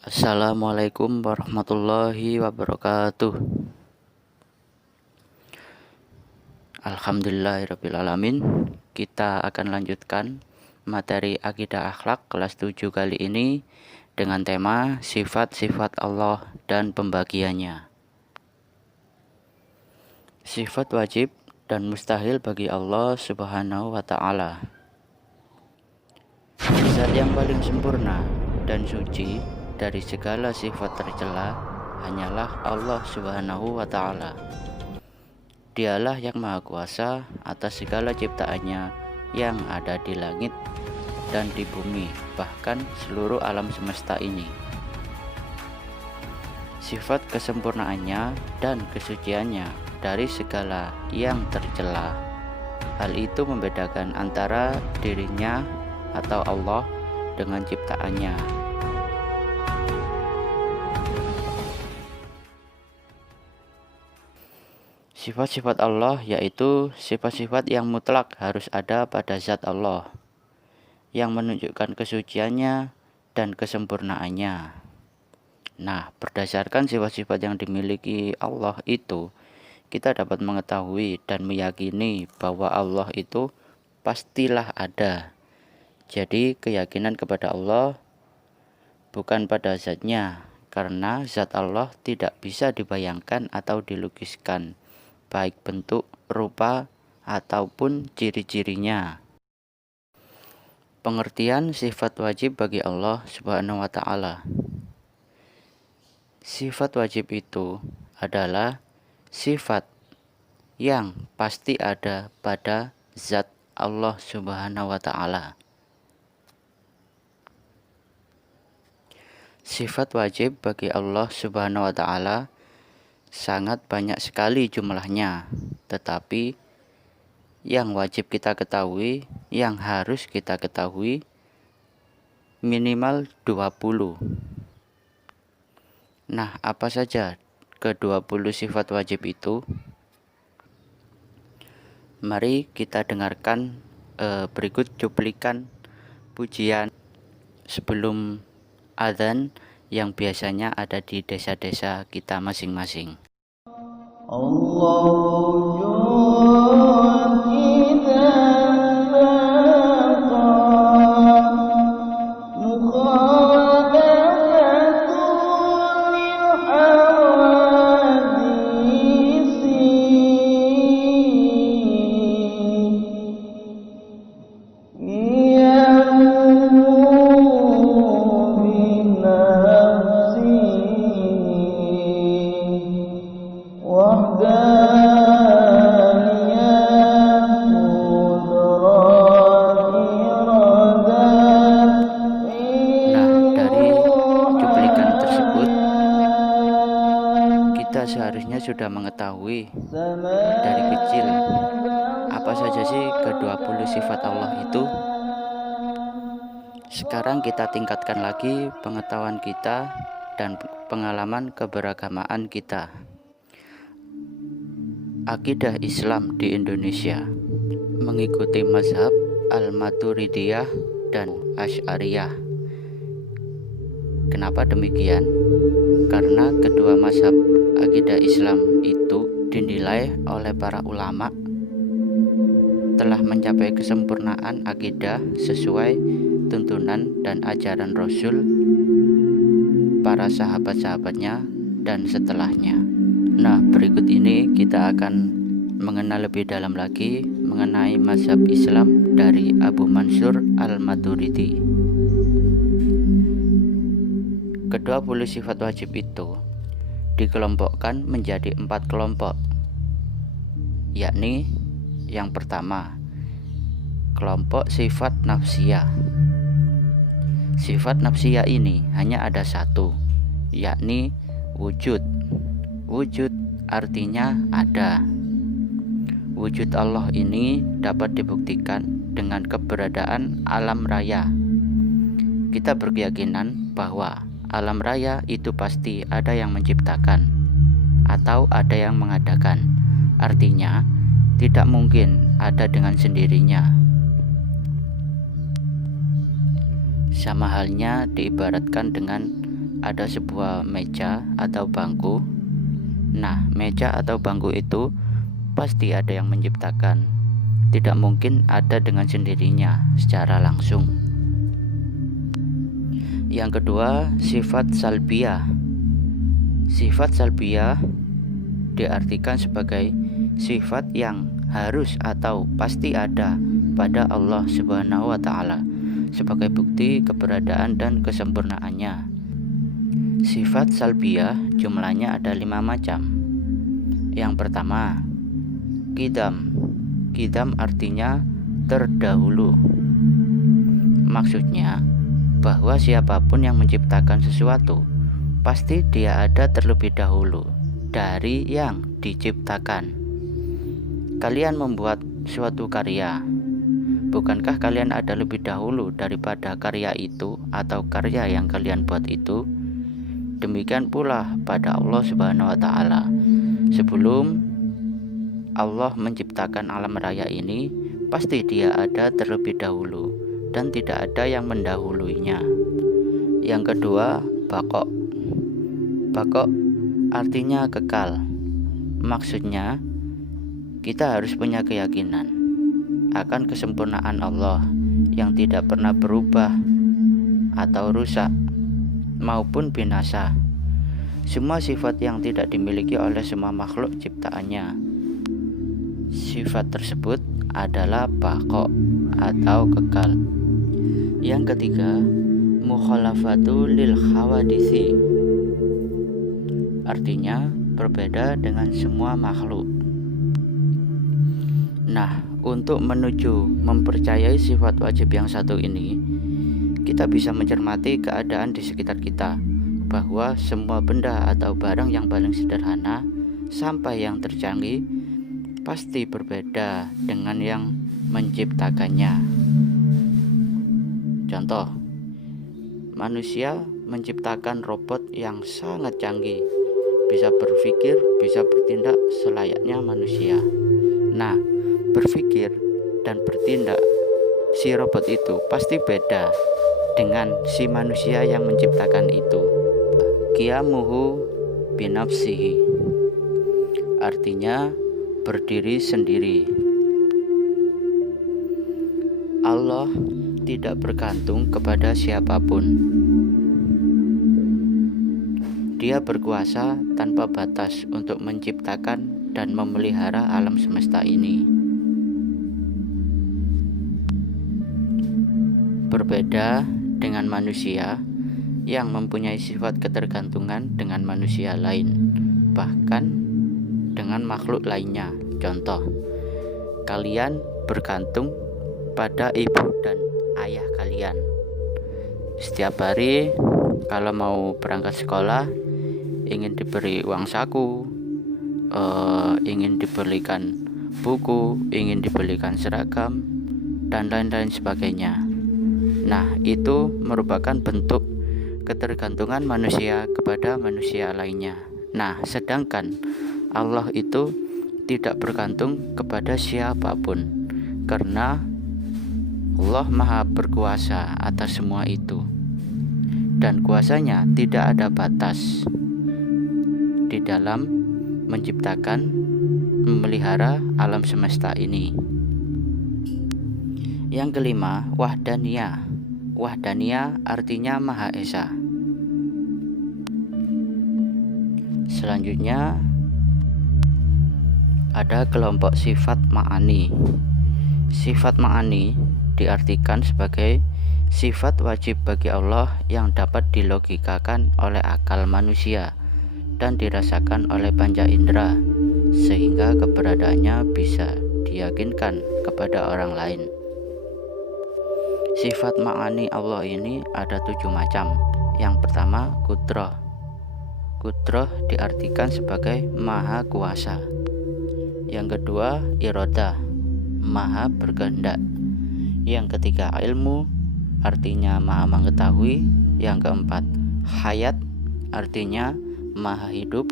Assalamualaikum warahmatullahi wabarakatuh. Alhamdulillahirrabbilalamin. Kita akan lanjutkan materi akidah akhlak kelas 7 kali ini dengan tema sifat-sifat Allah dan pembagiannya. Sifat wajib dan mustahil bagi Allah Subhanahu wa ta'ala. Zat yang paling sempurna dan suci dari segala sifat tercela hanyalah Allah Subhanahu wa ta'ala. Dialah yang maha kuasa atas segala ciptaannya yang ada di langit dan di bumi, bahkan seluruh alam semesta ini. Sifat kesempurnaannya dan kesuciannya dari segala yang tercela. Hal itu membedakan antara dirinya atau Allah dengan ciptaannya. Sifat-sifat Allah yaitu sifat-sifat yang mutlak harus ada pada zat Allah, yang menunjukkan kesuciannya dan kesempurnaannya. Nah, berdasarkan sifat-sifat yang dimiliki Allah itu, kita dapat mengetahui dan meyakini bahwa Allah itu pastilah ada. Jadi keyakinan kepada Allah bukan pada zatnya, karena zat Allah tidak bisa dibayangkan atau dilukiskan, baik bentuk, rupa, ataupun ciri-cirinya. Pengertian sifat wajib bagi Allah Subhanahu wa ta'ala. Sifat wajib itu adalah sifat yang pasti ada pada zat Allah Subhanahu wa ta'ala. Sifat wajib bagi Allah Subhanahu wa ta'ala sangat banyak sekali jumlahnya, tetapi yang wajib kita ketahui, yang harus kita ketahui minimal 20. Nah, apa saja ke-20 sifat wajib itu? Mari kita dengarkan berikut cuplikan pujian sebelum adzan yang biasanya ada di desa-desa kita masing-masing. Seharusnya sudah mengetahui dari kecil apa saja sih ke-20 sifat Allah itu. Sekarang kita tingkatkan lagi pengetahuan kita dan pengalaman keberagamaan kita. Akidah Islam di Indonesia mengikuti mazhab Al-Maturidiyah dan Asy'ariyah. Kenapa demikian? Karena kedua mazhab akidah Islam itu dinilai oleh para ulama telah mencapai kesempurnaan akidah sesuai tuntunan dan ajaran Rasul, para sahabat-sahabatnya, dan setelahnya. Nah, berikut ini kita akan mengenal lebih dalam lagi mengenai mazhab Islam dari Abu Mansur Al-Maturidi. Ke-20 sifat wajib itu dikelompokkan menjadi 4 kelompok, yakni yang pertama, kelompok sifat nafsiyah. Sifat nafsiyah ini hanya ada satu, yakni wujud. Wujud artinya ada. Wujud Allah ini dapat dibuktikan dengan keberadaan alam raya. Kita berkeyakinan bahwa alam raya itu pasti ada yang menciptakan atau ada yang mengadakan. Artinya, tidak mungkin ada dengan sendirinya. Sama halnya diibaratkan dengan ada sebuah meja atau bangku. Nah, meja atau bangku itu pasti ada yang menciptakan. Tidak mungkin ada dengan sendirinya secara langsung. Yang kedua, sifat salbiyah. Sifat salbiyah diartikan sebagai sifat yang harus atau pasti ada pada Allah Subhanahu wa Ta'ala sebagai bukti keberadaan dan kesempurnaannya. Sifat salbiyah jumlahnya ada 5 macam. Yang pertama, qidam. Qidam artinya terdahulu. Maksudnya bahwa siapapun yang menciptakan sesuatu pasti dia ada terlebih dahulu dari yang diciptakan. Kalian membuat suatu karya, bukankah kalian ada lebih dahulu daripada karya itu atau karya yang kalian buat itu? Demikian pula pada Allah Subhanahu wa Ta'ala. Sebelum Allah menciptakan alam raya ini, pasti dia ada terlebih dahulu dan tidak ada yang mendahuluinya. Yang kedua, baqo. Baqo artinya kekal. Maksudnya kita harus punya keyakinan akan kesempurnaan Allah yang tidak pernah berubah atau rusak maupun binasa. Semua sifat yang tidak dimiliki oleh semua makhluk ciptaannya. Sifat tersebut adalah baqo atau kekal. Yang ketiga, mukhalafatu lil hawadisi. Artinya berbeda dengan semua makhluk. Nah, untuk menuju mempercayai sifat wajib yang satu ini, kita bisa mencermati keadaan di sekitar kita, bahwa semua benda atau barang yang paling sederhana sampai yang tercanggih pasti berbeda dengan yang menciptakannya. Contoh, manusia menciptakan robot yang sangat canggih, bisa berpikir, bisa bertindak selayaknya manusia. Nah, berpikir dan bertindak si robot itu pasti beda dengan si manusia yang menciptakan itu. Qiyamuhu binafsihi, artinya berdiri sendiri. Allah tidak bergantung kepada siapapun. Dia berkuasa tanpa batas untuk menciptakan dan memelihara alam semesta ini. Berbeda dengan manusia yang mempunyai sifat ketergantungan dengan manusia lain, bahkan dengan makhluk lainnya. Contoh, kalian bergantung pada ibu dan ayah kalian. Setiap hari kalau mau berangkat sekolah, ingin diberi uang saku, ingin dibelikan buku, ingin dibelikan seragam, dan lain-lain sebagainya. Nah, itu merupakan bentuk ketergantungan manusia kepada manusia lainnya. Nah, sedangkan Allah itu tidak bergantung kepada siapapun, karena Allah Maha berkuasa atas semua itu, dan kuasanya tidak ada batas di dalam menciptakan, memelihara alam semesta ini. Yang kelima, wahdaniyah. Wahdaniyah artinya Maha Esa. Selanjutnya ada kelompok sifat ma'ani. Sifat ma'ani diartikan sebagai sifat wajib bagi Allah yang dapat dilogikakan oleh akal manusia dan dirasakan oleh panca indera, sehingga keberadaannya bisa diyakinkan kepada orang lain. Sifat ma'ani Allah ini ada 7 macam. Yang pertama, qudrah. Qudrah diartikan sebagai maha kuasa. Yang kedua, iradah, maha berkehendak. Yang ketiga, ilmu, artinya maha mengetahui. Yang keempat, hayat, artinya maha hidup.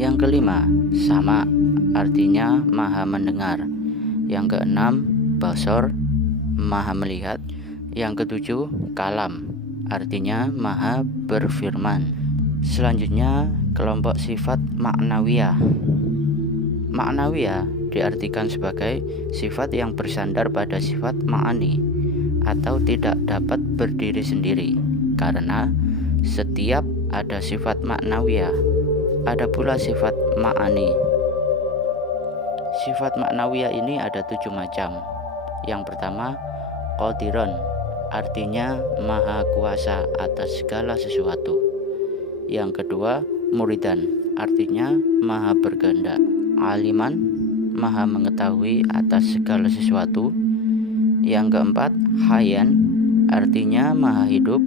Yang kelima, sama, artinya maha mendengar. Yang keenam, basor, maha melihat. Yang ketujuh, kalam, artinya maha berfirman. Selanjutnya kelompok sifat ma'nawiyah. Ma'nawiyah diartikan sebagai sifat yang bersandar pada sifat ma'ani atau tidak dapat berdiri sendiri, karena setiap ada sifat ma'nawiyah, ada pula sifat ma'ani. Sifat ma'nawiyah ini ada 7 macam. Yang pertama, qadiron, artinya maha kuasa atas segala sesuatu. Yang kedua, muridan, artinya maha berkehendak. Aliman, maha mengetahui atas segala sesuatu. Yang keempat, hayan, artinya maha hidup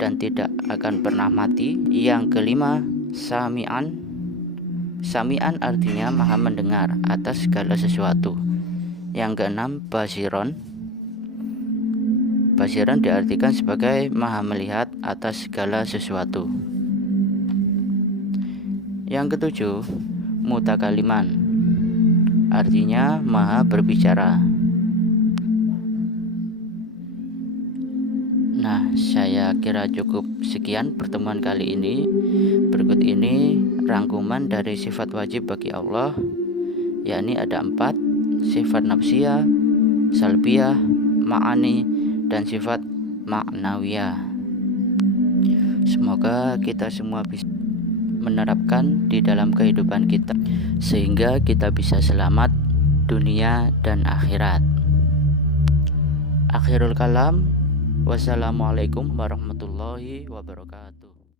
dan tidak akan pernah mati. Yang kelima, sami'an. Sami'an artinya maha mendengar atas segala sesuatu. Yang keenam, basiron. Basiron diartikan sebagai maha melihat atas segala sesuatu. Yang ketujuh, mutakaliman, artinya maha berbicara. Nah, saya kira cukup sekian pertemuan kali ini. Berikut ini rangkuman dari sifat wajib bagi Allah, yakni ada 4: sifat nafsiyah, salbiyah, ma'ani, dan sifat ma'nawiyah. Semoga kita semua bisa menerapkan di dalam kehidupan kita, sehingga kita bisa selamat dunia dan akhirat. Akhirul kalam, wassalamualaikum warahmatullahi wabarakatuh.